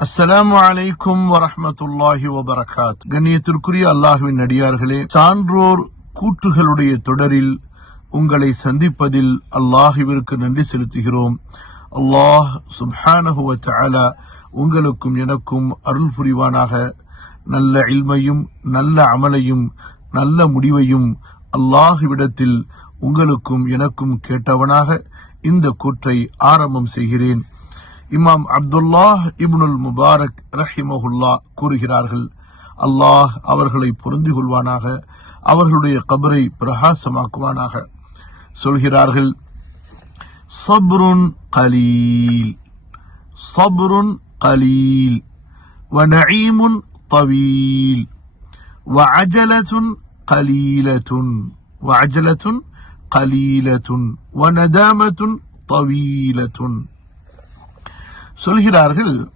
அஸ்ஸலாமு அலைக்கும் வரஹ்மத்துல்லாஹி வபரகாத். கண்ணியத்திற்குரிய அல்லாஹுவின் நடிகார்களே சான்றோர் கூற்றுகளுடைய தொடரில் உங்களை சந்திப்பதில் அல்லாஹுவிற்கு நன்றி செலுத்துகிறோம். அல்லாஹ் சுப்ஹானஹு வ உங்களுக்கும் எனக்கும் அருள் புரிவானாக. நல்ல இல்மையும் நல்ல அமலையும் நல்ல முடிவையும் அல்லாஹுவிடத்தில் உங்களுக்கும் எனக்கும் கேட்டவனாக இந்த கூற்றை ஆரம்பம் செய்கிறேன். இமாம் அப்துல்லாஹ் இப்னுல் முபாரக் ரஹிமஹுல்லா கூறுகிறார்கள் அல்லாஹ் அவர்களை பொருந்தி கொள்வானாக அவர்களுடைய கபரை பிரகாசமாக்குவானாக சொல்கிறார்கள் சப்ருன் கலீல் சப்ருன் கலீல் ونعيم طويل وعجلة قليلة وعجلة قليلة وندامة طويلة சொல்கிறார்கள்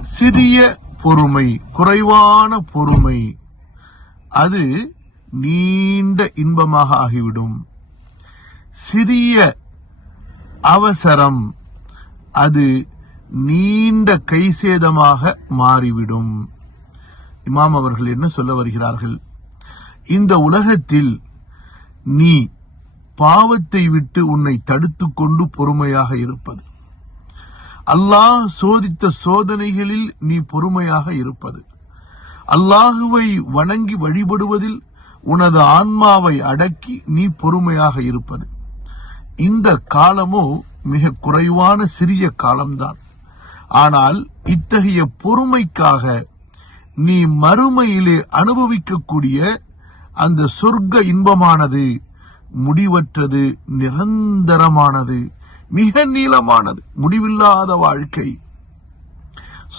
சிறிய பொறுமை குறைவான பொறுமை அது நீண்ட இன்பமாக ஆகிவிடும். சிறிய அவசரம் அது நீண்ட கைசேதமாக மாறிவிடும். இமாம் அவர்கள் என்ன சொல்ல வருகிறார்கள்? இந்த உலகத்தில் நீ பாவத்தை விட்டு உன்னை தடுத்துக்கொண்டு பொறுமையாக இருப்பது. அல்லாஹ் சோதித்த சோதனைகளில் நீ பொறுமையாக இருப்பது. அல்லாஹுவை வணங்கி வழிபடுவதில் உனது ஆன்மாவை அடக்கி நீ பொறுமையாக இருப்பது. இந்த காலமோ மிக குறைவான சிறிய காலம்தான். ஆனால் இத்தகைய பொறுமைக்காக நீ மறுமையிலே அனுபவிக்கக்கூடிய அந்த சொர்க்க இன்பமானது முடிவற்றது நிரந்தரமானது. மிக நீளமானது முடிவில்லாத வாழ்க்கை.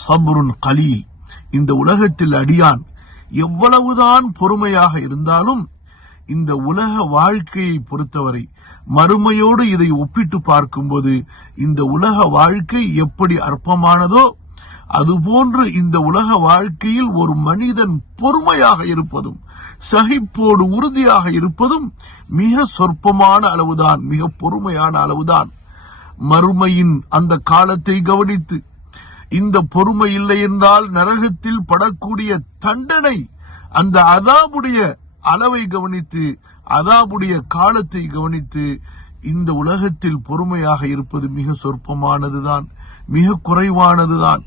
சபுருன் கலீல் இந்த உலகத்தில் அடியான் எவ்வளவுதான் பொறுமையாக இருந்தாலும் இந்த உலக வாழ்க்கையை பொறுத்தவரை மறுமையோடு இதை ஒப்பிட்டு பார்க்கும்போது இந்த உலக வாழ்க்கை எப்படி அற்பமானதோ அதுபோன்று இந்த உலக வாழ்க்கையில் ஒரு மனிதன் பொறுமையாக இருப்பதும் சகிப்போடு உறுதியாக இருப்பதும் மிக சொற்பமான அளவுதான் மிக பொறுமையான அளவுதான். மறுமையின் அந்த காலத்தை கவனித்து இந்த பொறுமை இல்லை என்றால் நரகத்தில் படக்கூடிய தண்டனை அந்த அதாபுடைய அளவை கவனித்து அதாபுடைய காலத்தை கவனித்து இந்த உலகத்தில் பொறுமையாக இருப்பது மிக சொற்பமானதுதான் மிக குறைவானதுதான்.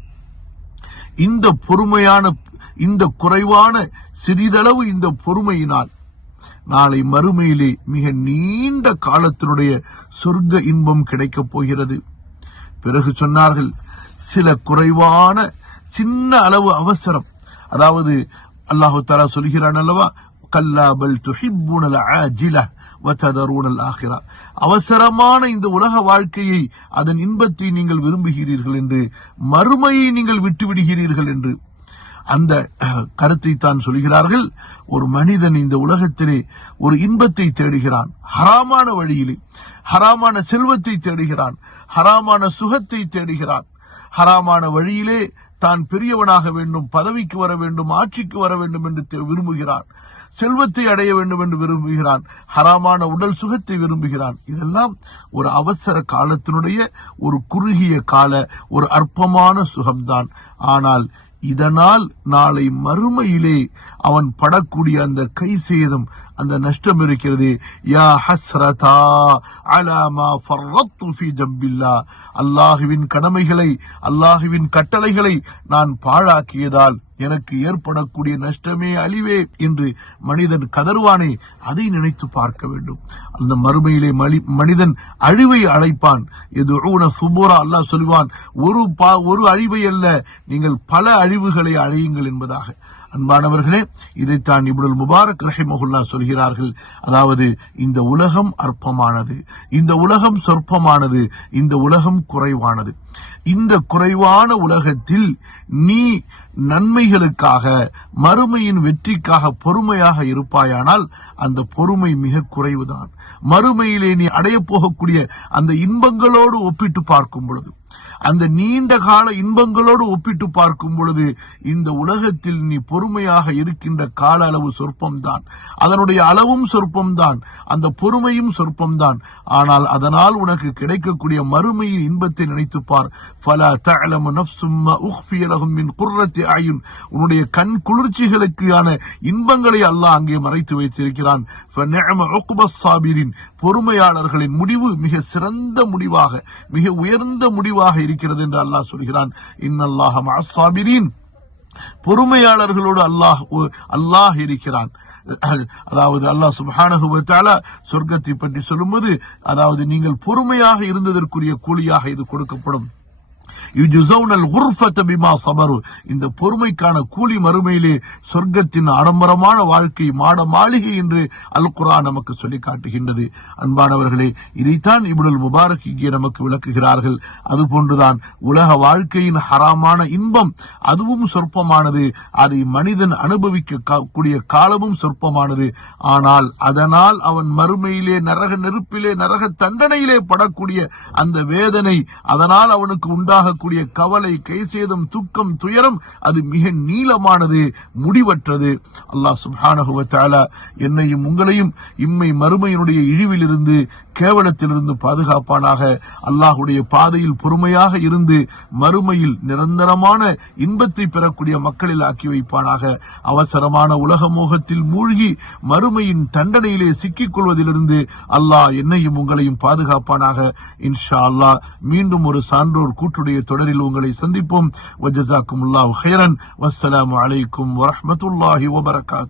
இந்த பொறுமையான இந்த குறைவான சிறிதளவு இந்த பொறுமையினால் நாளை மறுமையிலே மிக நீண்ட காலத்தினுடைய சொர்க்க இன்பம் கிடைக்கப் போகிறது. பிறகு சொன்னார்கள் சில குறைவான சின்ன அளவு அவசரம். அதாவது அல்லாஹு தாலா சொல்கிறான் அல்லவா கல்லா பல் துஹிப்புனல் ஆஜில வததரூனல் ஆகிரா. அவசரமான இந்த உலக வாழ்க்கையை அதன் இன்பத்தை நீங்கள் விரும்புகிறீர்கள் என்று மறுமையை நீங்கள் விட்டு விடுகிறீர்கள் என்று அந்த கருத்தை தான் சொல்கிறார்கள் ஒரு மனிதன் இந்த உலகத்திலே ஒரு இன்பத்தை தேடுகிறான். ஹராமான வழியிலே ஹராமான செல்வத்தை தேடுகிறான். ஹராமான சுகத்தை தேடுகிறான். ஹராமான வழியிலே தான் பெரியவனாக வேண்டும் பதவிக்கு வர வேண்டும் ஆட்சிக்கு வர வேண்டும் என்று விரும்புகிறான். செல்வத்தை அடைய வேண்டும் என்று விரும்புகிறான். ஹராமான உடல் சுகத்தை விரும்புகிறான். இதெல்லாம் ஒரு அவசர காலத்தினுடைய ஒரு குறுகிய கால ஒரு அற்பமான சுகம்தான். ஆனால் இதனால் நாளை மறுமையிலே அவன் படக்கூடிய அந்த கை சேதம் அந்த நஷ்டம் இருக்கிறது. யா ஹஸ்ரதா அலாமா ஃபர்ரத்து ஃபி ஜம்பில்லா. அல்லாஹுவின் கடமைகளை அல்லாஹுவின் கட்டளைகளை நான் பாழாக்கியதால் எனக்கு ஏற்படக்கூடிய நஷ்டமே அழிவே என்று மனிதன் கதறுவானே அதை நினைத்து பார்க்க வேண்டும். அந்த மறுமையிலே மலி- மனிதன் அழிவை அழைப்பான். எது சுபோரா? அல்லாஹ் சொல்வான். ஒரு பா ஒரு அழிவை அல்ல நீங்கள் பல அழிவுகளை அழையுங்கள் என்பதாக. அன்பானவர்களே இதைத்தான் இப்னுல் முபாரக் ரஹிமஹுல்லா சொல்கிறார்கள். அதாவது இந்த உலகம் அற்பமானது இந்த உலகம் சொற்பமானது இந்த உலகம் குறைவானது. இந்த குறைவான உலகத்தில் நீ நன்மைகளுக்காக மறுமையின் வெற்றிக்காக பொறுமையாக இருப்பாயானால் அந்த பொறுமை மிக குறைவுதான். மறுமையிலே நீ அடைய போகக்கூடிய அந்த இன்பங்களோடு ஒப்பிட்டு பார்க்கும் பொழுது அந்த நீண்ட கால இன்பங்களோடு ஒப்பிட்டு பார்க்கும் பொழுது இந்த உலகத்தில் நீ பொறுமையாக இருக்கின்ற கால அளவு சொற்பம்தான். அதனுடைய அளவும் சொற்பம்தான். அந்த பொறுமையும் சொற்பம்தான். ஆனால் அதனால் உனக்கு கிடைக்கக்கூடிய மறுமையின் இன்பத்தை நினைத்து பார். ஃபலா தஅலமு மின் குர்ரத்தி ஆயும் உன்னுடைய கண் குளிர்ச்சிகளுக்கான இன்பங்களை அல்லாஹ் அங்கே மறைத்து வைத்திருக்கிறான். பொறுமையாளர்களின் முடிவு மிக சிறந்த முடிவாக மிக உயர்ந்த முடிவாக இருக்கிறது என்று அல்லாஹ் சொல்கிறான். இன்னல்லாஹ மஅஸ்ஸாபிரீன். பொறுமையாளர்களோடு அல்லாஹ் அல்லாஹ் இருக்கிறான். அதாவது அல்லாஹ் சுப்ஹானஹு சொர்க்கத்தை பற்றி சொல்லும்போது அதாவது நீங்கள் பொறுமையாக இருந்ததற்குரிய கூலியாக இது கொடுக்கப்படும். இந்த பொறுமைக்கான கூலி மறுமையிலே சொர்க்கத்தின் ஆடம்பரமான வாழ்க்கை மாட மாளிகை என்று அல் குரா நமக்கு சொல்லி காட்டுகின்றது. அன்பானவர்களே இதைத்தான் இப்னுல் முபாரக் இங்கே நமக்கு விளக்குகிறார்கள். அதுபோன்றுதான் உலக வாழ்க்கையின் ஹராமான இன்பம் அதுவும் சொற்பமானது. அதை மனிதன் அனுபவிக்க கூடிய காலமும் சொற்பமானது. ஆனால் அதனால் அவன் மறுமையிலே நரக நெருப்பிலே நரக தண்டனையிலே படக்கூடிய அந்த வேதனை அதனால் அவனுக்கு உண்டாக உண்டாகக்கூடிய கவலை கைசேதம் துக்கம் துயரம் அது மிக நீளமானது முடிவற்றது. அல்லாஹ் சுப்ஹானஹு என்னையும் உங்களையும் இம்மை மறுமையினுடைய இழிவிலிருந்து கேவலத்திலிருந்து பாதுகாப்பானாக அல்லாஹ்வுடைய பாதையில் பொறுமையாக இருந்து மறுமையில் நிரந்தரமான இன்பத்தை பெறக்கூடிய மக்களில் ஆக்கி வைப்பானாக. அவசரமான உலக மோகத்தில் மூழ்கி மறுமையின் தண்டனையிலே சிக்கிக் கொள்வதிலிருந்து அல்லாஹ் என்னையும் உங்களையும் பாதுகாப்பானாக. இன்ஷா அல்லாஹ் மீண்டும் ஒரு சான்றோர் கூட்டுடைய தொடரில் உங்களை சந்திப்போம். வஜசாக்கும் அல்லாஹ் ஹைரன் வசலாம் அலைக்கும் வரமத்துல்லாஹி வபரகாத்.